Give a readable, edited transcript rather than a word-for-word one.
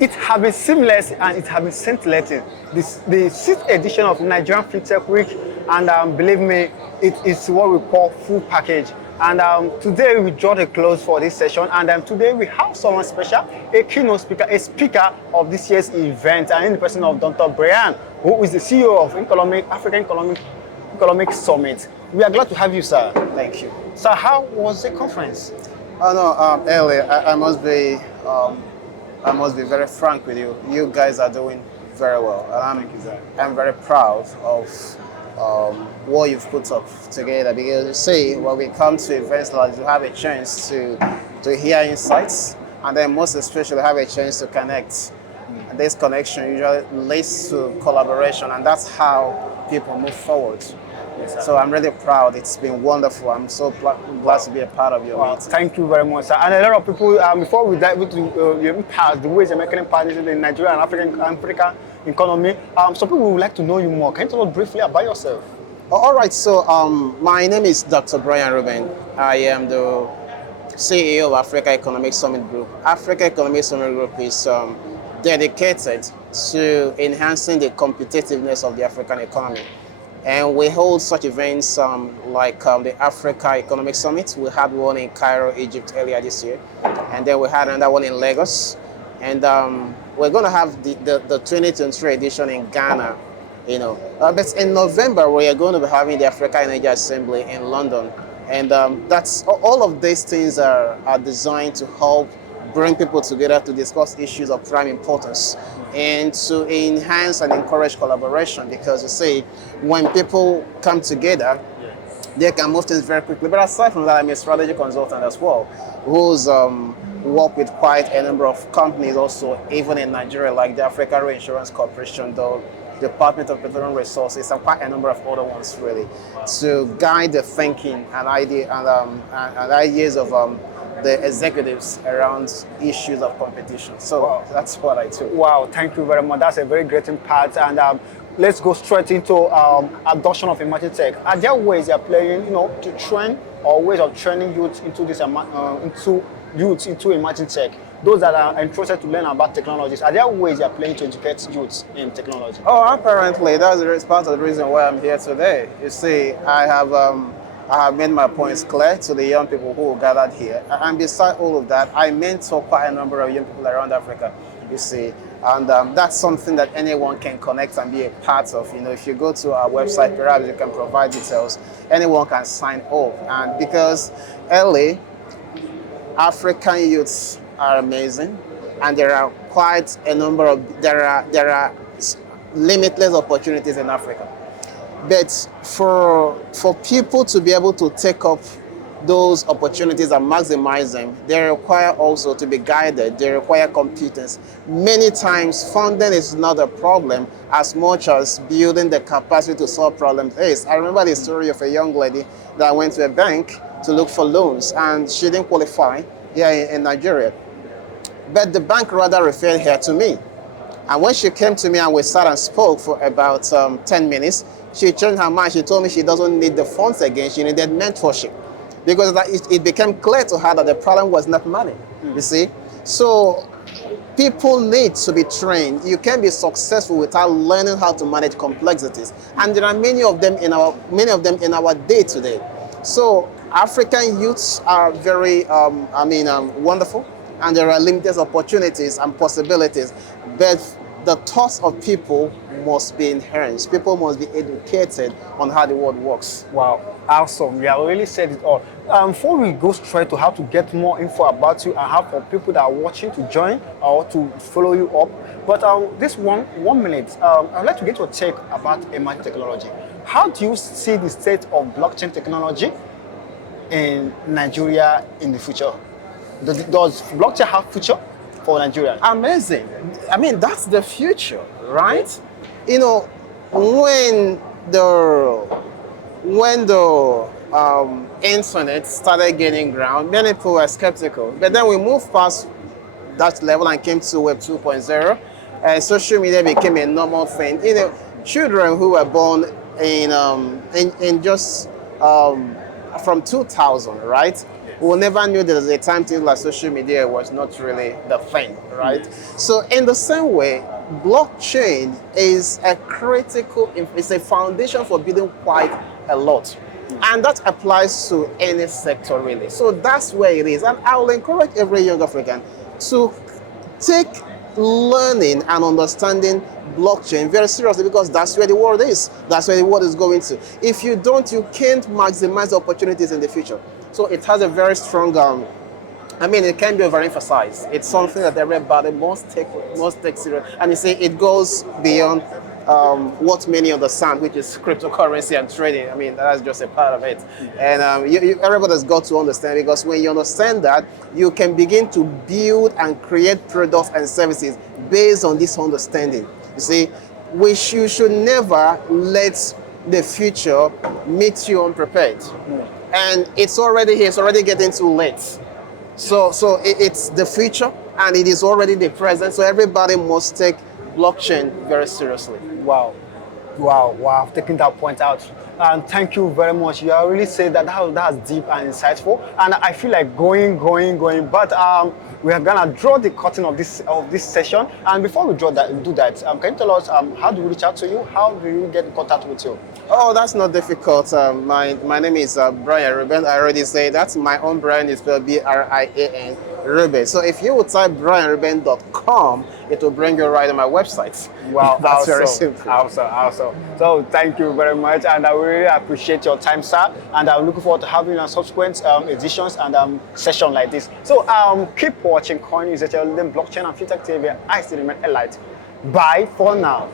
It has been seamless and it has been scintillating. The sixth edition of Nigerian Fintech Week, and believe me, it is what we call full package. And today we draw the close for this session, and today we have someone special, a keynote speaker, a speaker of this year's event, and in the person of Dr. Brian, who is the CEO of African Economic Summit. We are glad to have you, sir. Thank you. So how was the conference? Oh no, Ellie, I must be very frank with you. You guys are doing very well, and I'm very proud of what you've put up together. Because you see, when we come to events like this, you have a chance to hear insights, and then most especially have a chance to connect. And this connection usually leads to collaboration, and that's how people move forward. So I'm really proud. It's been wonderful. I'm so glad to be a part of your meeting. Thank you very much, sir. And a lot of people, before we dive into your impact, the ways you're making partnerships in Nigeria and African economy, some people would like to know you more. Can you tell us briefly about yourself? All right. So my name is Dr. Brian Reuben. I am the CEO of Africa Economic Summit Group. Africa Economic Summit Group is dedicated to enhancing the competitiveness of the African economy. And we hold such events like the Africa Economic Summit. We had one in Cairo, Egypt earlier this year. And then we had another one in Lagos. And we're going to have the 2023 edition in Ghana. But in November, we are going to be having the Africa Energy Assembly in London. And that's all of these things are designed to help bring people together to discuss issues of prime importance and to enhance and encourage collaboration, because you see, when people come together, they can move things very quickly. But aside from that, I'm a strategy consultant as well, who's worked with quite a number of companies also, even in Nigeria, like the Africa Reinsurance Corporation, the Department of Petroleum Resources, and quite a number of other ones, really, to guide the thinking and ideas of the executives around issues of competition. So that's what I do. Wow, thank you very much. That's a very great impact. And let's go straight into adoption of emerging tech. Are there ways you're playing, to train, or ways of training youth into into emerging tech? Those that are interested to learn about technologies, are there ways you're playing to educate youth in technology? Oh, apparently that's part of the reason why I'm here today. You see, I have made my points clear to the young people who gathered here. And beside all of that, I mentor quite a number of young people around Africa, you see. And that's something that anyone can connect and be a part of. If you go to our website, perhaps you can provide details. Anyone can sign up. And because early, African youths are amazing. And there are quite a number of, there are limitless opportunities in Africa. But for people to be able to take up those opportunities and maximize them, they require also to be guided. They require competence. Many times, funding is not a problem as much as building the capacity to solve problems is. I remember the story of a young lady that went to a bank to look for loans, and she didn't qualify here in Nigeria. But the bank rather referred her to me. And when she came to me and we sat and spoke for about 10 minutes, she changed her mind. She told me she doesn't need the funds again. She needed mentorship. Because it became clear to her that the problem was not money, you see. So people need to be trained. You can be successful without learning how to manage complexities. And there are many of them in our day to day. So African youths are very, wonderful. And there are limited opportunities and possibilities. But the thoughts of people must be enhanced. People must be educated on how the world works. Wow, awesome. You have really said it all. Before we go straight to how to get more info about you and how for people that are watching to join or to follow you up, but this one minute, I'd like to get your take about emerging technology. How do you see the state of blockchain technology in Nigeria in the future? Does blockchain have future for Nigeria? Amazing. I mean, that's the future, right? When the internet started gaining ground, many people were skeptical. But then we moved past that level and came to Web 2.0, and social media became a normal thing. Children who were born in just from 2000, right? We never knew there was a time things like social media was not really the thing, right? So in the same way, blockchain is a critical, it's a foundation for building quite a lot. And that applies to any sector really. So that's where it is. And I will encourage every young African to take learning and understanding blockchain very seriously, because that's where the world is. That's where the world is going to. If you don't, you can't maximize the opportunities in the future. So it has a very strong, it can be overemphasized. It's something that everybody must take serious. And you see, it goes beyond what many understand, which is cryptocurrency and trading. I mean, that's just a part of it. And everybody's got to understand, because when you understand that, you can begin to build and create products and services based on this understanding. You see, you should never let the future meet you unprepared. And it's already here, it's already getting too late. So it's the future, and it is already the present. So everybody must take blockchain very seriously. Wow, taking that point out. And thank you very much. You really said that's deep and insightful. And I feel like going. But we are gonna draw the curtain of this session. And before we do that, can you tell us how do we reach out to you? How do you get in contact with you? Oh, that's not difficult. My name is Brian Reuben. I already said that. My own Brian is spelled Brian Reuben. So if you would type brianreuben.com, it will bring you right on my website. Wow, that's very simple. Awesome. So thank you very much, and I really appreciate your time, sir. And I'm looking forward to having subsequent editions and session like this. So keep watching Coin is a Blockchain and Fintech TV. I still remain a light. Bye for now.